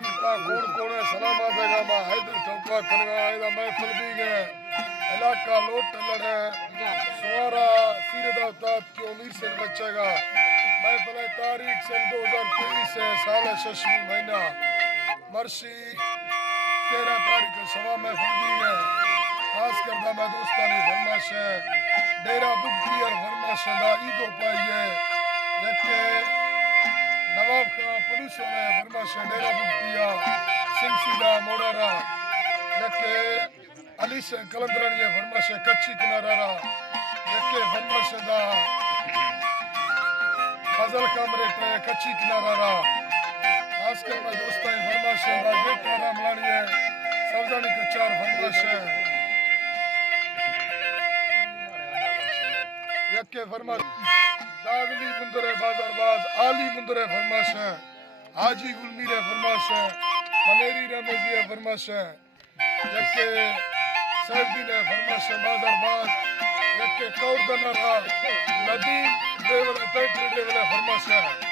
संगता कोण कोण सलामा बेगमा हैदर चौका कनगा आयदा महफिल भी गए इलाका लोट लड़े सुवारा सीरत अवताद की उम्मीद से बचेगा महफिल तारीख सन 2023 है साल शशमी महीना मर्शी 13 तारीख सवा महफिल भी गए खास करदा मैं दोस्तानी फरमाश है डेरा बुद्धि और फरमाश दा ईदो पाइए यके नवाब का पुलिस वाले फरमाश डेरा बुद्धिया सिंसीदा मोड़ारा यके अली से कलंदरानी फरमाश कच्ची किनारा यके फरमाश दा फजल कमरे पे कच्ची किनारा खास कर मैं दोस्तानी फरमाश दा बेटा रामलानी है सवजानी कचार फरमाश है यके फरमाश दादली मुंदरे बाजारबाज आली मुंदरे फरमाश है हाजी गुलमीरे फरमाश है मनेरी रमेजी फरमाश है यके सर्दी ने फरमाश बाजारबाज यके कौरदनरा नदीम देवल पेट्री देवल फरमाश है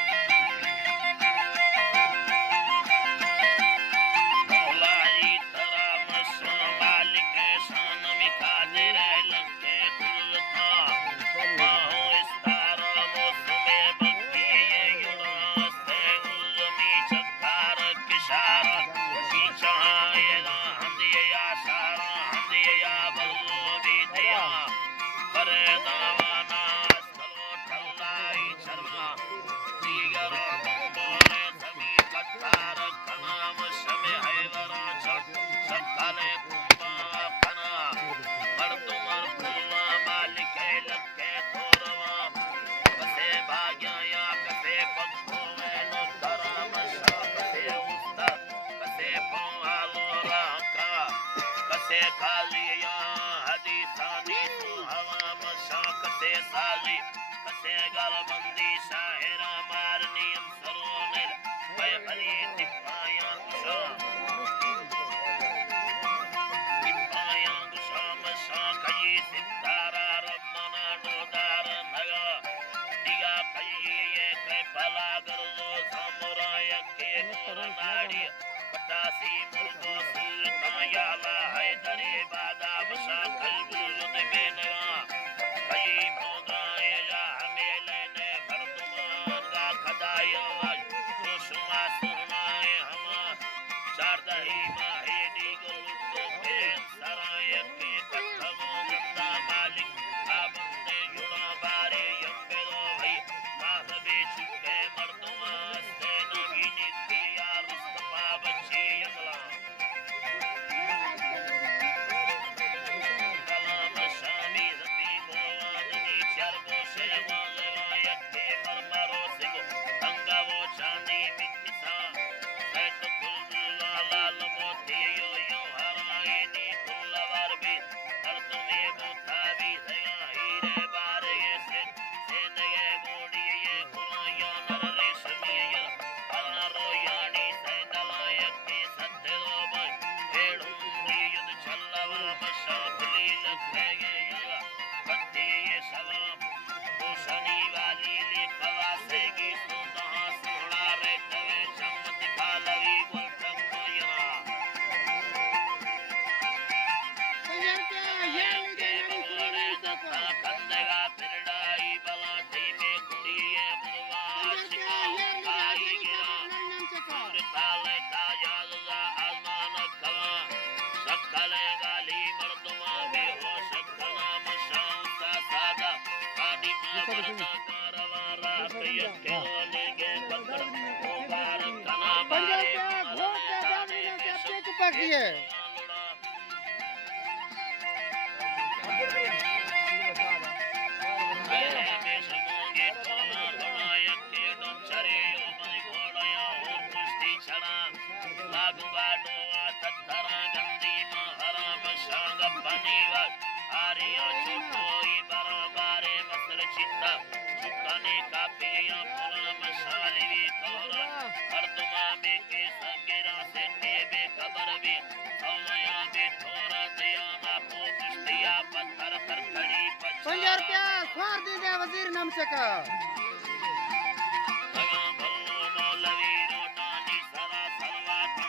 वजीर नाम से का भलो मौलवी रोडानी सरा सलवा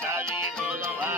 Charlie,